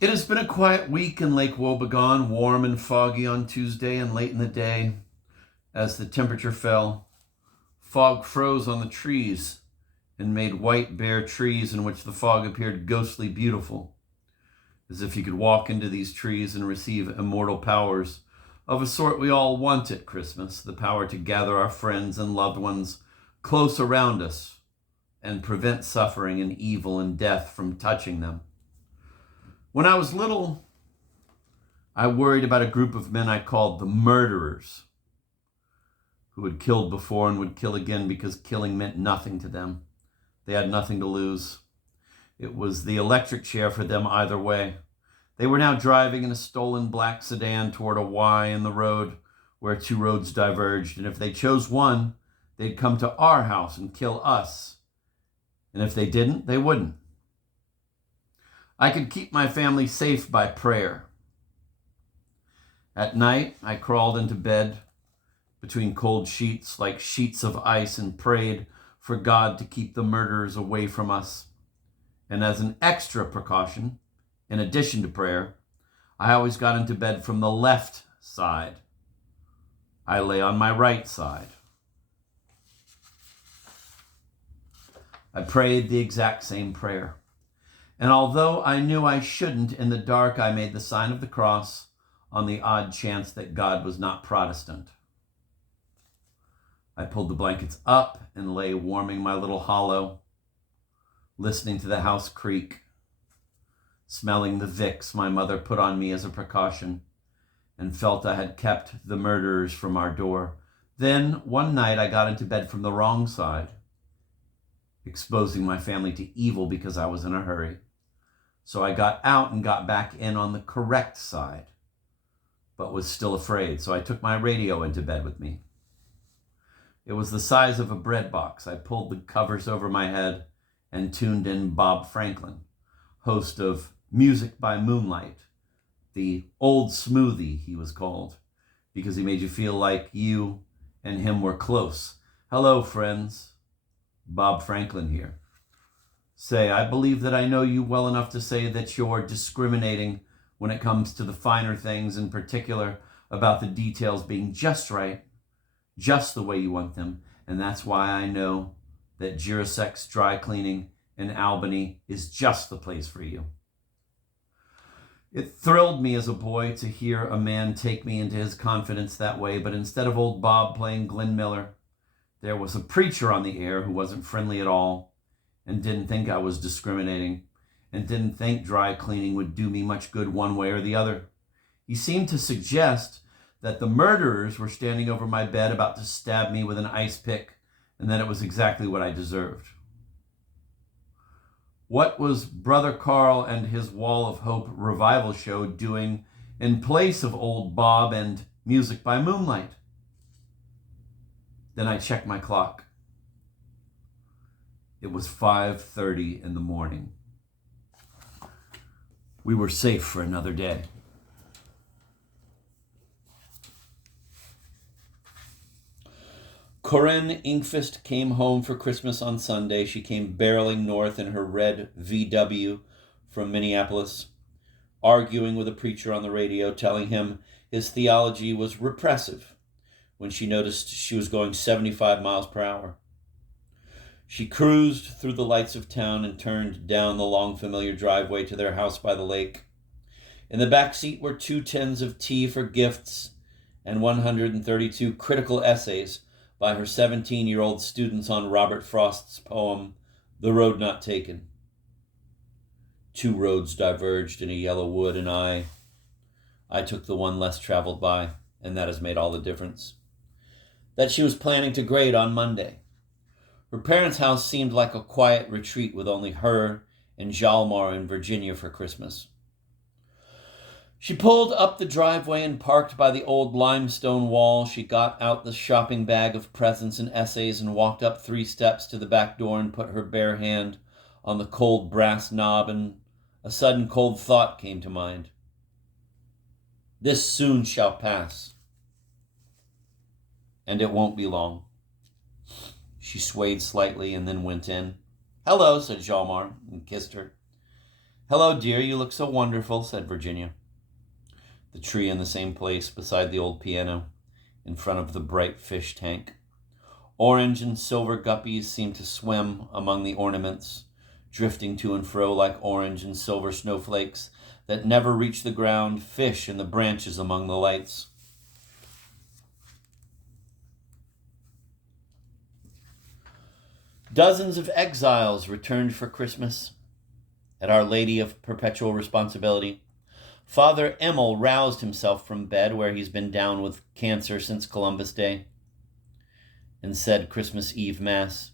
It has been a quiet week in Lake Wobegon, warm and foggy on Tuesday and late in the day as the temperature fell. Fog froze on the trees and made white, bare trees in which the fog appeared ghostly beautiful, as if you could walk into these trees and receive immortal powers of a sort we all want at Christmas, the power to gather our friends and loved ones close around us and prevent suffering and evil and death from touching them. When I was little, I worried about a group of men I called the murderers, who had killed before and would kill again because killing meant nothing to them. They had nothing to lose. It was the electric chair for them either way. They were now driving in a stolen black sedan toward a Y in the road where two roads diverged, and if they chose one, they'd come to our house and kill us. And if they didn't, they wouldn't. I could keep my family safe by prayer. At night, I crawled into bed between cold sheets like sheets of ice and prayed for God to keep the murderers away from us. And as an extra precaution, in addition to prayer, I always got into bed from the left side. I lay on my right side. I prayed the exact same prayer. And although I knew I shouldn't, in the dark I made the sign of the cross on the odd chance that God was not Protestant. I pulled the blankets up and lay warming my little hollow, listening to the house creak, smelling the Vicks my mother put on me as a precaution, and felt I had kept the murderers from our door. Then, one night, I got into bed from the wrong side, exposing my family to evil because I was in a hurry. So I got out and got back in on the correct side, but was still afraid. So I took my radio into bed with me. It was the size of a bread box. I pulled the covers over my head and tuned in Bob Franklin, host of Music by Moonlight, the old smoothie he was called, because he made you feel like you and him were close. Hello, friends. Bob Franklin here. Say, I believe that I know you well enough to say that you're discriminating when it comes to the finer things, in particular about the details being just right, just the way you want them. And that's why I know that Girasex Dry Cleaning in Albany is just the place for you. It thrilled me as a boy to hear a man take me into his confidence that way, but instead of old Bob playing Glenn Miller, there was a preacher on the air who wasn't friendly at all and didn't think I was discriminating and didn't think dry cleaning would do me much good one way or the other. He seemed to suggest that the murderers were standing over my bed about to stab me with an ice pick and that it was exactly what I deserved. What was Brother Carl and his Wall of Hope revival show doing in place of old Bob and Music by Moonlight? Then I checked my clock. It was 5:30 in the morning. We were safe for another day. Corinne Inkfist came home for Christmas on Sunday. She came barreling north in her red VW from Minneapolis, arguing with a preacher on the radio, telling him his theology was repressive when she noticed she was going 75 miles per hour. She cruised through the lights of town and turned down the long familiar driveway to their house by the lake. In the back seat were 2 tins of tea for gifts and 132 critical essays by her 17-year-old students on Robert Frost's poem, The Road Not Taken. 2 roads diverged in a yellow wood, and I took the one less traveled by, and that has made all the difference. That she was planning to grade on Monday. Her parents' house seemed like a quiet retreat with only her and Hjalmar in Virginia for Christmas. She pulled up the driveway and parked by the old limestone wall. She got out the shopping bag of presents and essays and walked up 3 steps to the back door and put her bare hand on the cold brass knob, and a sudden cold thought came to mind. This soon shall pass, and it won't be long. She swayed slightly and then went in. Hello, said Hjalmar, and kissed her. "Hello, dear, you look so wonderful," said Virginia. The tree in the same place beside the old piano, in front of the bright fish tank. Orange and silver guppies seemed to swim among the ornaments, drifting to and fro like orange and silver snowflakes that never reach the ground, fish in the branches among the lights. Dozens of exiles returned for Christmas. At Our Lady of Perpetual Responsibility, Father Emil roused himself from bed, where he's been down with cancer since Columbus Day, and said Christmas Eve Mass.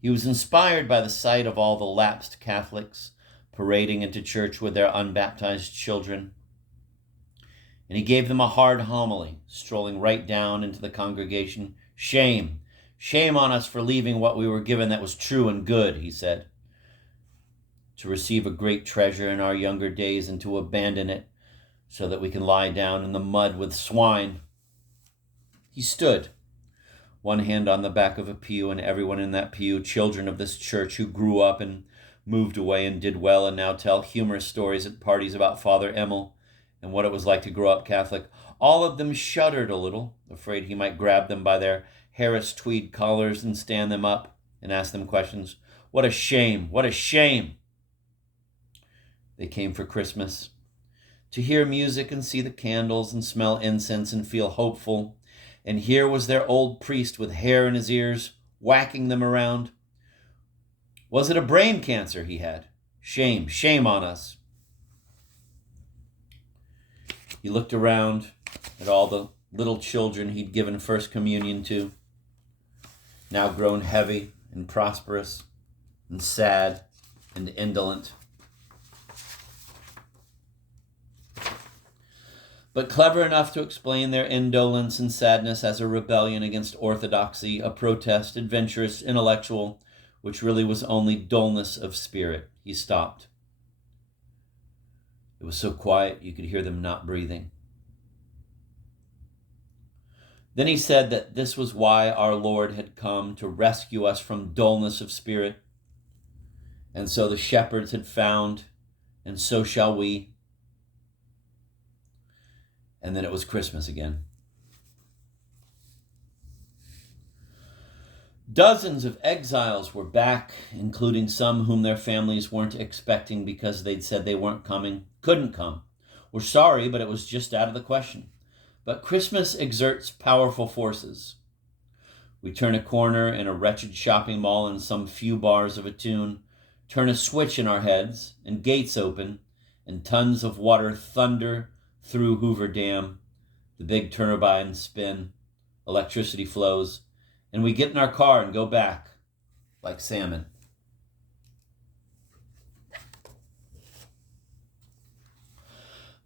He was inspired by the sight of all the lapsed Catholics parading into church with their unbaptized children, and he gave them a hard homily, strolling right down into the congregation. "Shame, shame on us for leaving what we were given that was true and good," he said. "To receive a great treasure in our younger days and to abandon it so that we can lie down in the mud with swine." He stood, one hand on the back of a pew, and everyone in that pew, children of this church who grew up and moved away and did well and now tell humorous stories at parties about Father Emil and what it was like to grow up Catholic, all of them shuddered a little, afraid he might grab them by their Harris tweed collars and stand them up and ask them questions. What a shame! What a shame! They came for Christmas, to hear music and see the candles and smell incense and feel hopeful. And here was their old priest with hair in his ears, whacking them around. Was it a brain cancer he had? Shame, shame on us. He looked around at all the little children he'd given First Communion to, now grown heavy and prosperous and sad and indolent. But clever enough to explain their indolence and sadness as a rebellion against orthodoxy, a protest, adventurous, intellectual, which really was only dullness of spirit. He stopped. It was so quiet you could hear them not breathing. Then he said that this was why our Lord had come, to rescue us from dullness of spirit. And so the shepherds had found, and so shall we. And then it was Christmas again. Dozens of exiles were back, including some whom their families weren't expecting because they'd said they weren't coming, couldn't come. We're sorry, but it was just out of the question. But Christmas exerts powerful forces. We turn a corner in a wretched shopping mall and some few bars of a tune, turn a switch in our heads, and gates open, and tons of water thunder through Hoover Dam. The big turbines spin, electricity flows, and we get in our car and go back like salmon.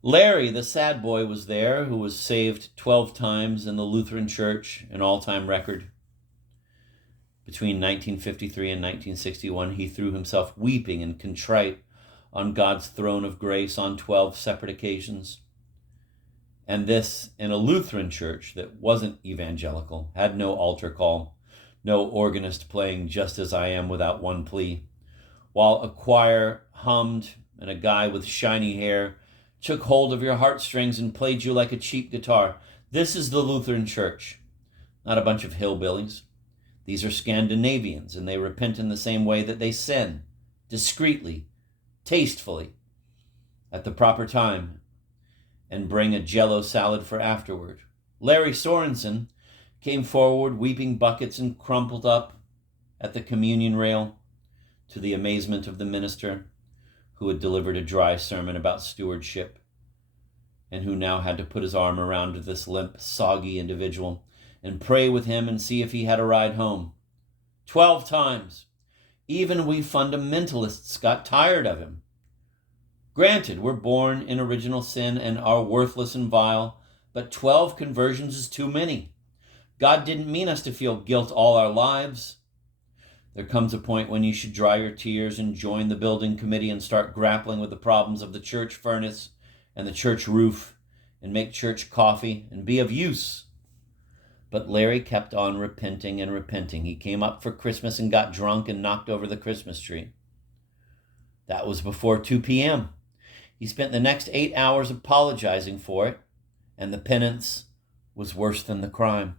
Larry, the sad boy, was there, who was saved 12 times in the Lutheran Church, an all-time record. Between 1953 and 1961, he threw himself weeping and contrite on God's throne of grace on 12 separate occasions. And this in a Lutheran church that wasn't evangelical, had no altar call, no organist playing Just As I Am without one plea, while a choir hummed and a guy with shiny hair took hold of your heartstrings and played you like a cheap guitar. This is the Lutheran church, not a bunch of hillbillies. These are Scandinavians, and they repent in the same way that they sin, discreetly, tastefully, at the proper time, and bring a Jell-O salad for afterward. Larry Sorensen came forward, weeping buckets and crumpled up at the communion rail, to the amazement of the minister, who had delivered a dry sermon about stewardship, and who now had to put his arm around this limp, soggy individual and pray with him and see if he had a ride home. 12 times. Even we fundamentalists got tired of him. Granted, we're born in original sin and are worthless and vile, but 12 conversions is too many. God didn't mean us to feel guilt all our lives. There comes a point when you should dry your tears and join the building committee and start grappling with the problems of the church furnace and the church roof and make church coffee and be of use. But Larry kept on repenting and repenting. He came up for Christmas and got drunk and knocked over the Christmas tree. That was before 2 p.m. He spent the next 8 hours apologizing for it, and the penance was worse than the crime.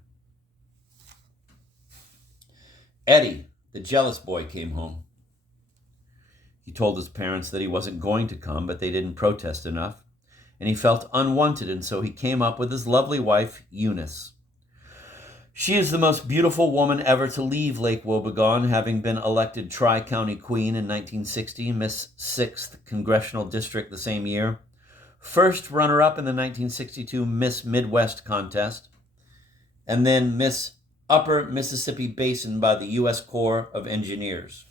Eddie, the jealous boy, came home. He told his parents that he wasn't going to come, but they didn't protest enough, and he felt unwanted, and so he came up with his lovely wife, Eunice. She is the most beautiful woman ever to leave Lake Wobegon, having been elected Tri-County Queen in 1960, Miss 6th Congressional District the same year, first runner-up in the 1962 Miss Midwest contest, and then Miss Upper Mississippi Basin by the U.S. Corps of Engineers.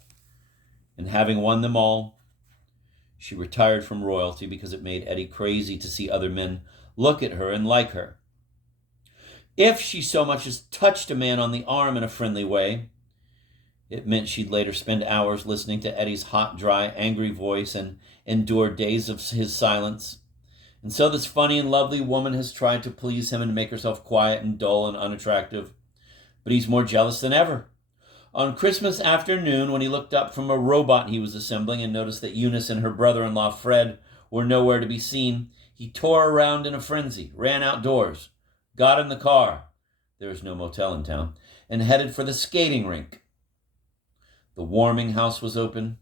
And having won them all, she retired from royalty because it made Eddie crazy to see other men look at her and like her. If she so much as touched a man on the arm in a friendly way, it meant she'd later spend hours listening to Eddie's hot, dry, angry voice and endure days of his silence. And so this funny and lovely woman has tried to please him and make herself quiet and dull and unattractive. But he's more jealous than ever. On Christmas afternoon, when he looked up from a robot he was assembling and noticed that Eunice and her brother-in-law Fred were nowhere to be seen, he tore around in a frenzy, ran outdoors, got in the car, there was no motel in town, and headed for the skating rink. The warming house was open.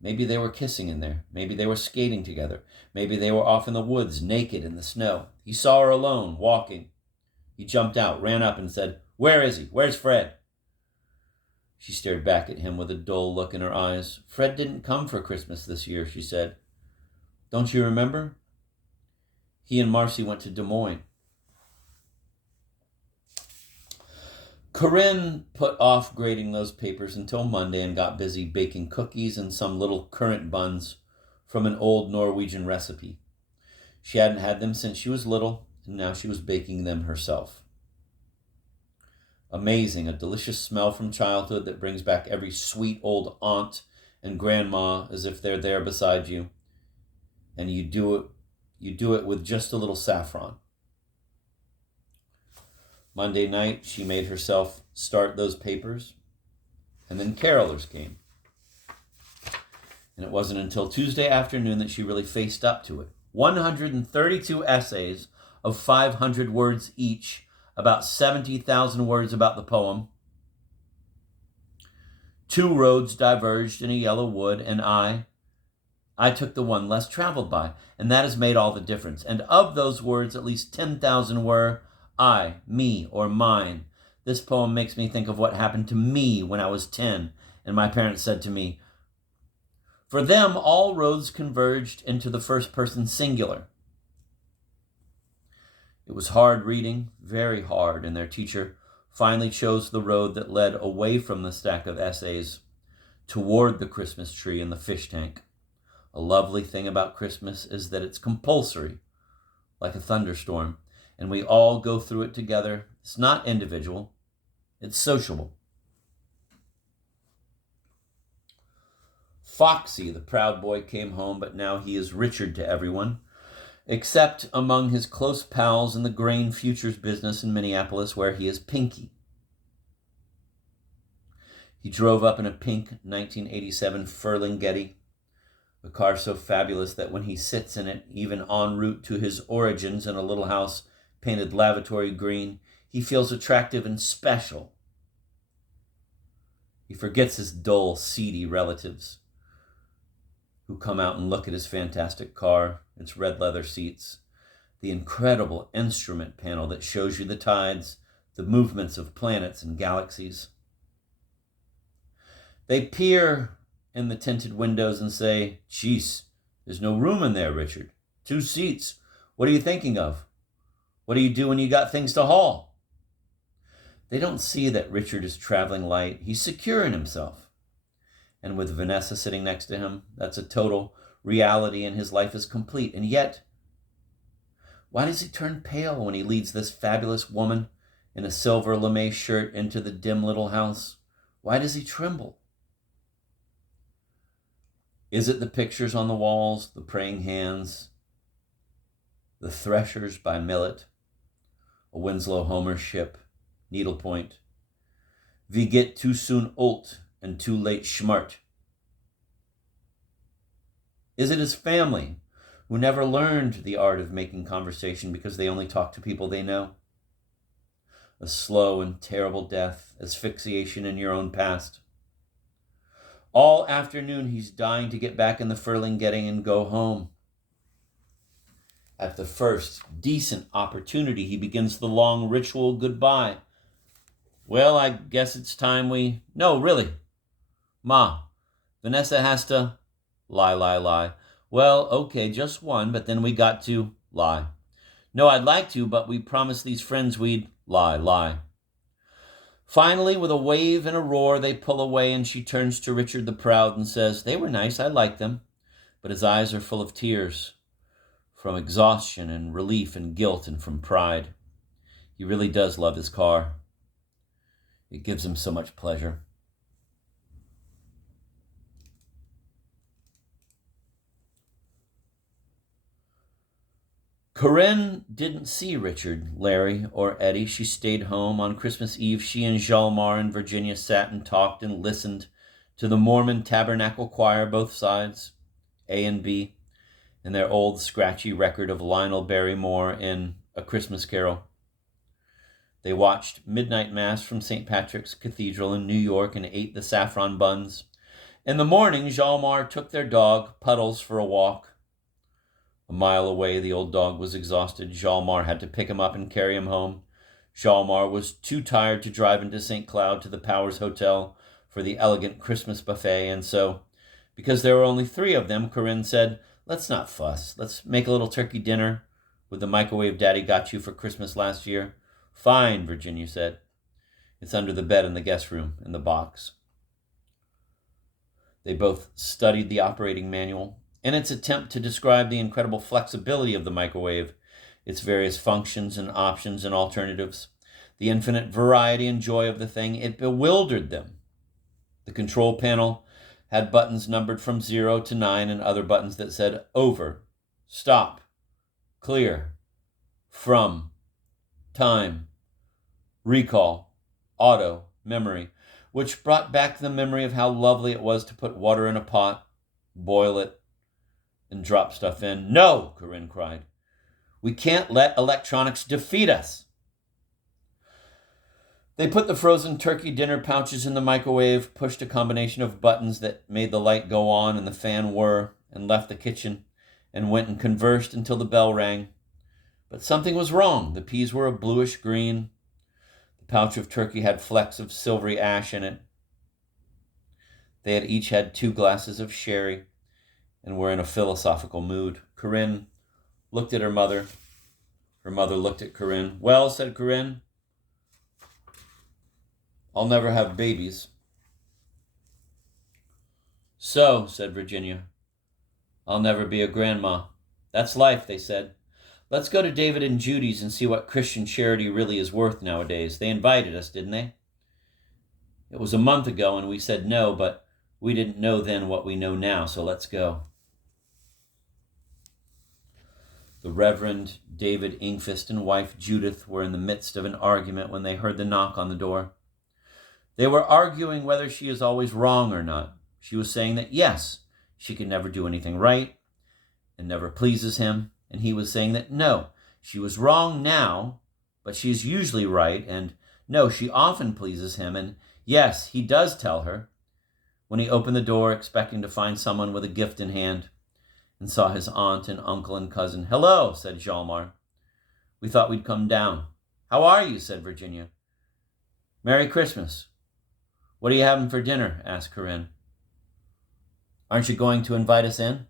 Maybe they were kissing in there. Maybe they were skating together. Maybe they were off in the woods, naked in the snow. He saw her alone, walking. He jumped out, ran up, and said, "Where is he? Where's Fred?" She stared back at him with a dull look in her eyes. "Fred didn't come for Christmas this year," she said. "Don't you remember? He and Marcy went to Des Moines." Corinne put off grading those papers until Monday and got busy baking cookies and some little currant buns from an old Norwegian recipe. She hadn't had them since she was little, and now she was baking them herself. Amazing, a delicious smell from childhood that brings back every sweet old aunt and grandma as if they're there beside you. And you do it with just a little saffron. Monday night, she made herself start those papers, and then carolers came. And it wasn't until Tuesday afternoon that she really faced up to it. 132 essays of 500 words each, about 70,000 words about the poem. 2 roads diverged in a yellow wood, and I took the one less traveled by, and that has made all the difference. And of those words, at least 10,000 were I, me, or mine. This poem makes me think of what happened to me when I was 10, and my parents said to me, for them, all roads converged into the first person singular. It was hard reading, very hard, and their teacher finally chose the road that led away from the stack of essays toward the Christmas tree and the fish tank. A lovely thing about Christmas is that it's compulsory, like a thunderstorm, and we all go through it together. It's not individual, it's sociable. Foxy, the proud boy, came home, but now he is Richard to everyone, except among his close pals in the grain futures business in Minneapolis, where he is Pinky. He drove up in a pink 1987 Ferlinghetti, a car so fabulous that when he sits in it, even en route to his origins in a little house painted lavatory green, he feels attractive and special. He forgets his dull, seedy relatives who come out and look at his fantastic car, its red leather seats, the incredible instrument panel that shows you the tides, the movements of planets and galaxies. They peer in the tinted windows and say, "Jeez, there's no room in there, Richard. 2 seats. What are you thinking of? What do you do when you got things to haul?" They don't see that Richard is traveling light. He's secure in himself. And with Vanessa sitting next to him, that's a total reality and his life is complete. And yet, why does he turn pale when he leads this fabulous woman in a silver lame shirt into the dim little house? Why does he tremble? Is it the pictures on the walls, the praying hands, the Threshers by Millet, a Winslow Homer ship, needlepoint, "We get too soon old and too late smart"? Is it his family, who never learned the art of making conversation because they only talk to people they know? A slow and terrible death, asphyxiation in your own past. All afternoon he's dying to get back in the Furling-Getting and go home. At the first decent opportunity, he begins the long ritual goodbye. Well, I guess it's time we... No, really. Ma, Vanessa has to... Lie. Well, okay, just one, but then we got to... Lie. No, I'd like to, but we promised these friends we'd... Lie. Finally, with a wave and a roar, they pull away, and she turns to Richard the Proud and says, they were nice, I liked them. But his eyes are full of tears, from exhaustion and relief and guilt and from pride. He really does love his car. It gives him so much pleasure. Corinne didn't see Richard, Larry, or Eddie. She stayed home. On Christmas Eve, she and Hjalmar and Virginia sat and talked and listened to the Mormon Tabernacle Choir, both sides, A and B, and their old scratchy record of Lionel Barrymore in A Christmas Carol. They watched midnight mass from St. Patrick's Cathedral in New York and ate the saffron buns. In the morning, Hjalmar took their dog, Puddles, for a walk. A mile away, the old dog was exhausted. Hjalmar had to pick him up and carry him home. Hjalmar was too tired to drive into St. Cloud to the Powers Hotel for the elegant Christmas buffet, and so, because there were only 3 of them, Corinne said, let's not fuss. Let's make a little turkey dinner with the microwave Daddy got you for Christmas last year. Fine, Virginia said. It's under the bed in the guest room, in the box. They both studied the operating manual. In its attempt to describe the incredible flexibility of the microwave, its various functions and options and alternatives, the infinite variety and joy of the thing, it bewildered them. The control panel had buttons numbered from 0 to 9 and other buttons that said over, stop, clear, from, time, recall, auto, memory, which brought back the memory of how lovely it was to put water in a pot, boil it, and drop stuff in. No, Corinne cried. We can't let electronics defeat us. They put the frozen turkey dinner pouches in the microwave, pushed a combination of buttons that made the light go on and the fan whir, and left the kitchen, and went and conversed until the bell rang. But something was wrong. The peas were a bluish green. The pouch of turkey had flecks of silvery ash in it. They had each had 2 glasses of sherry and were in a philosophical mood. Corinne looked at her mother. Her mother looked at Corinne. Well, said Corinne, I'll never have babies. So, said Virginia, I'll never be a grandma. That's life, they said. Let's go to David and Judy's and see what Christian charity really is worth nowadays. They invited us, didn't they? It was a month ago and we said no, but we didn't know then what we know now, so let's go. The Reverend David Inkfist and wife Judith were in the midst of an argument when they heard the knock on the door. They were arguing whether she is always wrong or not. She was saying that yes, she can never do anything right and never pleases him. And he was saying that no, she was wrong now, but she's usually right. And no, she often pleases him. And yes, he does tell her. When he opened the door expecting to find someone with a gift in hand and saw his aunt and uncle and cousin. Hello, said Hjalmar. We thought we'd come down. How are you, said Virginia. Merry Christmas. What are you having for dinner, asked Corinne. Aren't you going to invite us in?